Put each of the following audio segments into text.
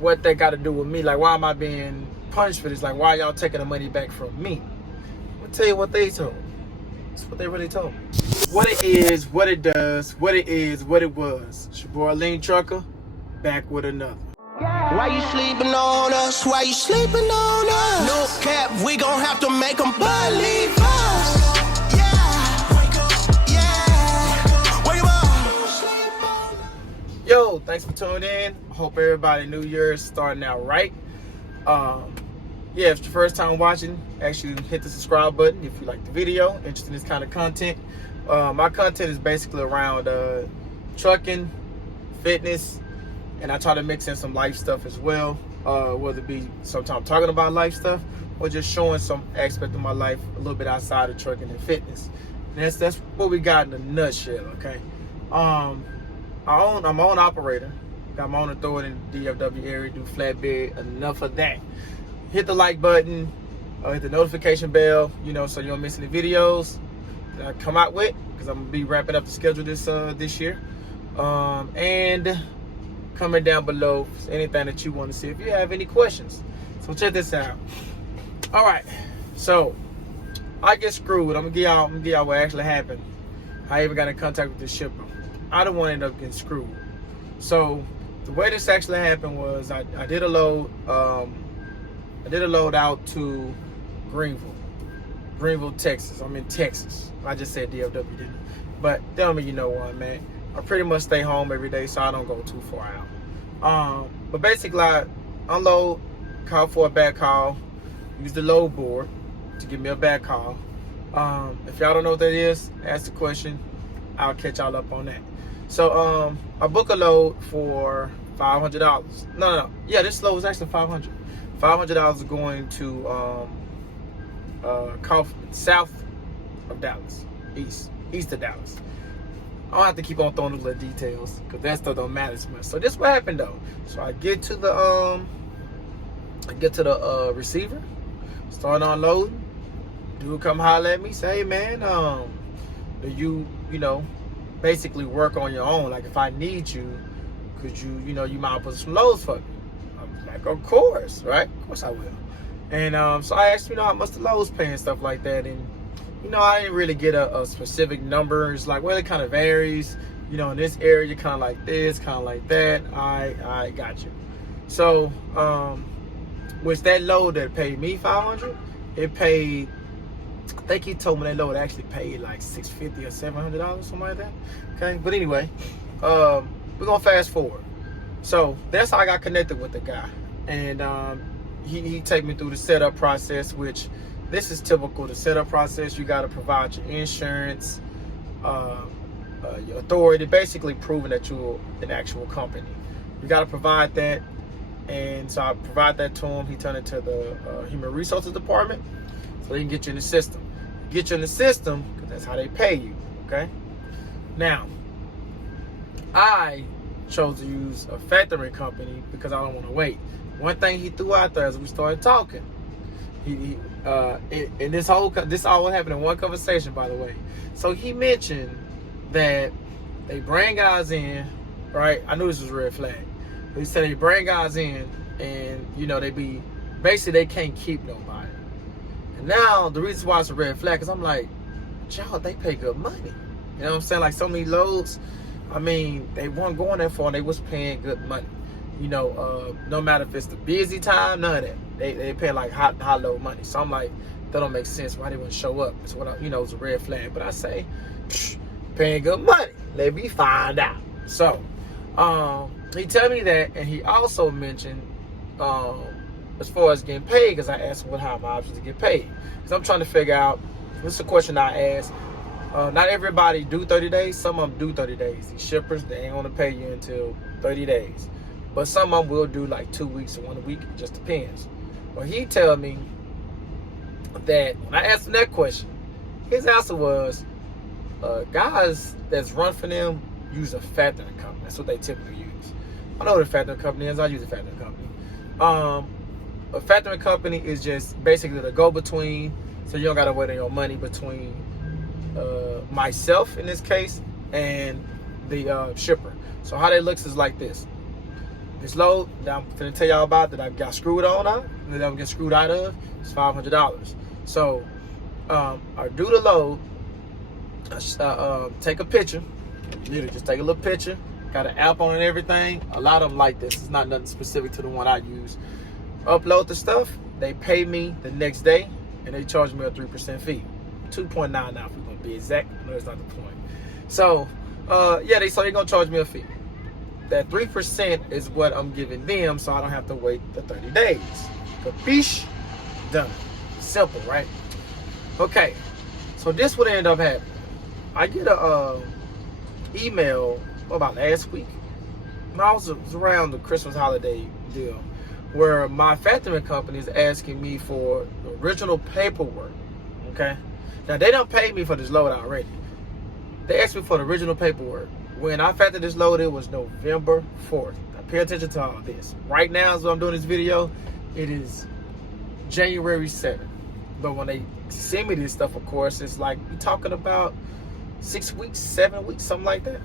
what they got to do with me. Like, why am I being punished for this? Like, why y'all taking the money back from me? I'll tell you what they told. That's what they really told me. What it is, what it does, what it is, what it was. It's your boy Lean Trucker, back with another. Why you sleeping on us? Why you sleeping on us? No cap, we gon' have to make them believe us. Yeah, wake up, yeah, wake up. Yo, thanks for tuning in. Hope everybody New Year's starting out right. Yeah, if it's your first time watching, actually hit the subscribe button if you like the video, interested in this kind of content. My content is basically around trucking, fitness, and I try to mix in some life stuff as well, whether it be sometimes talking about life stuff or just showing some aspect of my life a little bit outside of trucking and fitness. And that's what we got in a nutshell, okay? I'm my own operator. Got my own authority in the DFW area, do flatbed. Enough of that. Hit the like button, hit the notification bell, so you don't miss any videos that I come out with, because I'm gonna be wrapping up the schedule this year. And comment down below if there's anything that you want to see, if you have any questions. So check this out. All right, so I get screwed. I'm gonna give y'all what actually happened. I even got in contact with the shipper. I don't want to end up getting screwed. So the way this actually happened was I did a load. I did a load out to Greenville, Texas. I'm in Texas. I just said DFW, didn't I? But tell me, you know what, man. I pretty much stay home every day, so I don't go too far out. But basically, I unload, call for a back call, use the load board to give me a back call. If y'all don't know what that is, ask the question. I'll catch y'all up on that. So I book a load for $500. No. Yeah, this load was actually $500. $500 going to Kaufman, south of Dallas, east of Dallas. I don't have to keep on throwing those little details because that stuff don't matter as much. So this what happened though. So I get to the receiver, start unloading. Dude come holler at me, say, hey man, do you basically work on your own? Like if I need you, could you you might put some loads for me? I'm like, of course, right? Of course I will. And so I asked how much the loads pay and stuff like that, and I didn't really get a specific number. It's like, well, it kind of varies. In this area, kind of like this, kind of like that. I got you. So, which that load that paid me $500, it paid, I think he told me that load actually paid like $650 or $700, something like that. Okay, but anyway, we're gonna fast forward. So that's how I got connected with the guy, and he take me through the setup process, which this is typical. The setup process, you got to provide your insurance, your authority, basically proving that you're an actual company. You got to provide that, and so I provide that to him. He turned it to the human resources department, so they can get you in the system. Get you in the system because that's how they pay you. Okay. Now, I chose to use a factoring company because I don't want to wait. One thing he threw out there as we started talking, and this all happened in one conversation, by the way. So he mentioned that they bring guys in, right? I knew this was a red flag. But he said they bring guys in, and they can't keep nobody. And now the reason why it's a red flag is I'm like, y'all, they pay good money. You know what I'm saying? Like so many loads. I mean, they weren't going that far, and they was paying good money. No matter if it's the busy time, none of that. They pay like high low money. So I'm like, that don't make sense. Why they wouldn't show up? It's what it's a red flag. But I say, paying good money. Let me find out. So, he tell me that, and he also mentioned, as far as getting paid, because I asked him how my options to get paid. Because I'm trying to figure out. This is a question I asked. Not everybody do 30 days. Some of them do 30 days. These shippers, they ain't gonna pay you until 30 days. But some of them will do like 2 weeks or 1 week. It just depends. Well, he tell me that when I asked him that question, his answer was, guys that's run for them use a factoring company. That's what they typically use. I know what a factoring company is. I use a factoring company. A factoring company is just basically the go-between, so you don't gotta wait on your money between myself in this case and the shipper. So how that looks is like this. This load that I'm gonna tell y'all about that I got screwed on that I'm getting screwed out of, is $500. So I do the load. I take a picture. Literally just take a little picture. Got an app on it and everything. A lot of them like this. It's not nothing specific to the one I use. Upload the stuff. They pay me the next day, and they charge me a 3% fee. 2.99 if we're gonna be exact. No, that's not the point. So yeah, they're gonna charge me a fee. That 3% is what I'm giving them, so I don't have to wait the 30 days. Capiche? Done. Simple, right? Okay. So this would end up happening. I get a email about last week. No, it was around the Christmas holiday deal, where my factoring company is asking me for the original paperwork. Okay. Now they don't pay me for this load already. They asked me for the original paperwork. When I factored this load, it was November 4th. Now pay attention to all this. Right now, as I'm doing this video, it is January 7th. But when they send me this stuff, of course, it's like you're talking about 6 weeks, 7 weeks, something like that.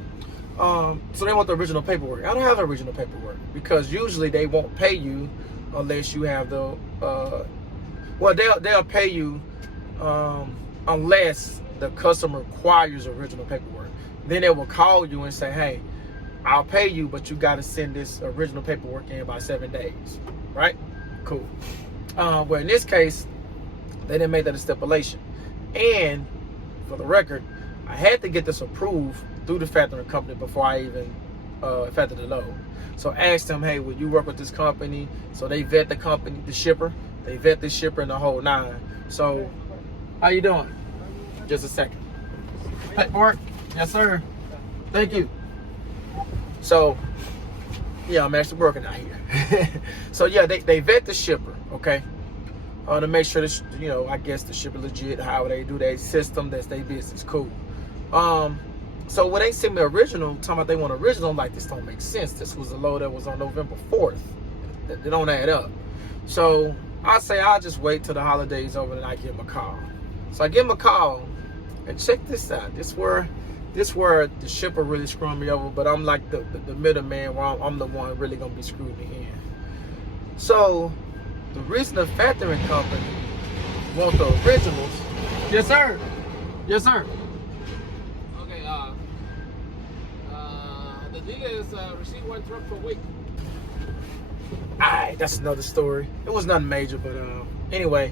So they want the original paperwork. I don't have the original paperwork because usually they won't pay you unless you have the well, they'll pay you unless the customer requires original paperwork. Then they will call you and say, hey, I'll pay you, but you got to send this original paperwork in by 7 days, right? Cool. Well, in this case, they didn't make that a stipulation. And for the record, I had to get this approved through the factoring company before I even factored the load. So I asked them, hey, will you work with this company? So they vet the company, the shipper. They vet the shipper and the whole nine. So, how you doing? Just a second. Paperwork? Yes, sir. Thank you. So, yeah, I'm actually working out here. So, yeah, they vet the shipper, okay? To make sure this, you know, I guess the shipper legit, how they do their system, that's their business. Cool. So when they sent me original, talking about they want original, I'm like, this don't make sense. This was a load that was on November 4th. They don't add up. So I say I'll just wait till the holidays over and I give them a call. So I give them a call, and check this out. This where the shipper really screwing me over, but I'm like the middleman where I'm the one really gonna be screwed in the end. So the reason the factoring company want the originals. Yes, sir. Yes, sir. Okay, the dealer is received one truck per week. Alright, that's another story. It was nothing major, but anyway,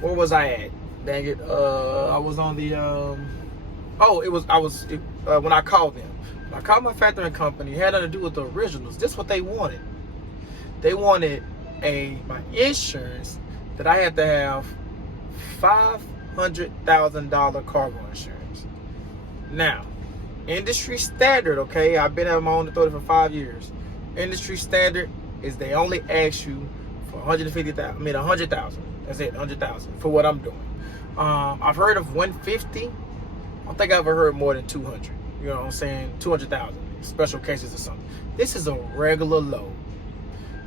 where was I at? Dang it, I was on the when I called them. When I called my factoring company, it had nothing to do with the originals. This is what they wanted. They wanted my insurance that I had to have $500,000 cargo insurance. Now, industry standard, okay, I've been at my own authority for 5 years. Industry standard is they only ask you for $100,000. That's it, $100,000 for what I'm doing. I've heard of 150. I don't think I've ever heard more than 200. You know what I'm saying? 200,000, special cases or something. This is a regular load.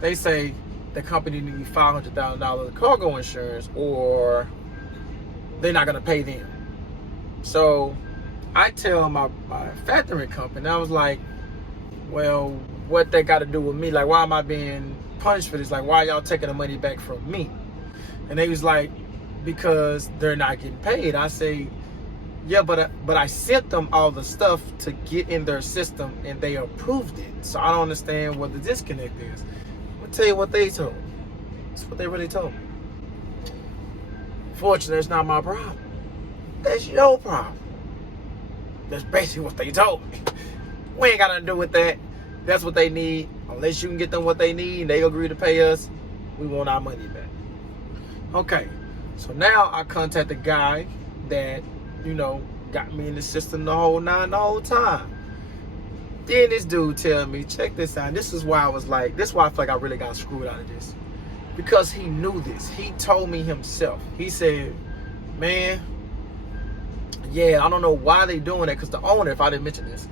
They say the company needs $500,000 cargo insurance, or they're not gonna pay them. So I tell my factoring company, I was like, well, what they got to do with me? Like, why am I being punished for this? Like, why y'all taking the money back from me? And they was like, because they're not getting paid. I say, yeah, but I sent them all the stuff to get in their system, and they approved it. So I don't understand what the disconnect is. I'm gonna tell you what they told me. That's what they really told me. Fortunately, it's not my problem. That's your problem. That's basically what they told me. We ain't got nothing to do with that. That's what they need. Unless you can get them what they need and they agree to pay us, we want our money back. Okay, so now I contact the guy that, you know, got me in the system the whole time. Then this dude tell me, check this out. This is why I was like, this is why I feel like I really got screwed out of this. Because he knew this. He told me himself. He said, man, yeah, I don't know why they doing that, because the owner, if I didn't mention this,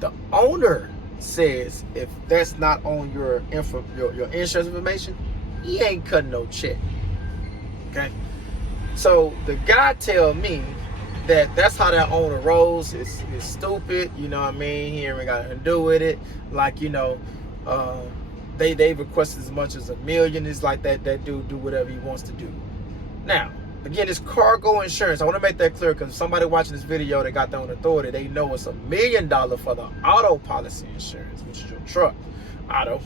the owner says if that's not on your insurance information, he ain't cutting no check. Okay? So the guy tell me that that's how that owner rolls. It's stupid, you know what I mean? He ain't got nothing to do with it. Like, you know, they requested as much as $1 million. It's like that dude do whatever he wants to do. Now, again, it's cargo insurance. I want to make that clear because somebody watching this video, they got their own authority. They know it's $1 million for the auto policy insurance, which is your truck auto.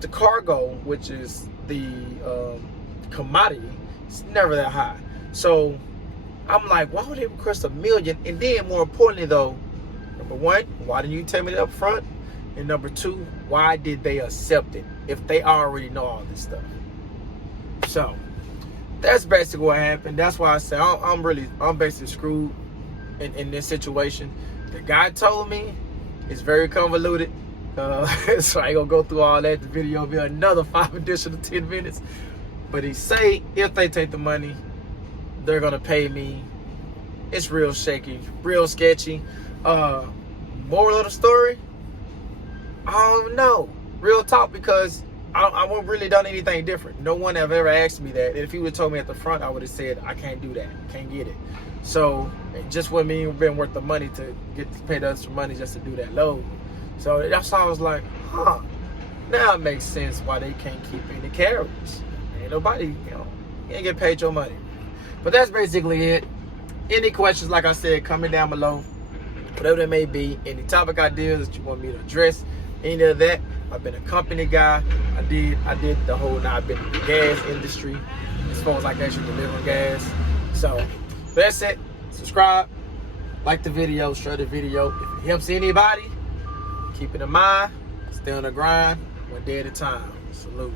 The cargo, which is the commodity, it's never that high. So I'm like, why would they request $1 million? And then more importantly though, number one, why didn't you tell me that up front? And number two, why did they accept it if they already know all this stuff? So that's basically what happened. That's why I say I'm basically screwed in this situation. The guy told me it's very convoluted. So I ain't gonna go through all that. The video will be another 5 additional 10 minutes. But he say if they take the money, they're gonna pay me. It's real shaky, real sketchy. Moral of the story, I don't know. Real talk, because I won't really done anything different. No one have ever asked me that. And if he would have told me at the front, I would have said, I can't do that. Can't get it. So it just wouldn't even been worth the money to get paid us for money just to do that load. So that's why I was like, huh. Now it makes sense why they can't keep any carriers. Ain't nobody, you ain't get paid your money. But that's basically it. Any questions, like I said, comment down below. Whatever it may be, any topic ideas that you want me to address, any of that. I've been a company guy. I did the whole, now I've been in the gas industry as far as like actually delivering gas. So that's it. Subscribe, like the video, share the video. If it helps anybody, keep it in mind, stay on the grind, one day at a time. Salute.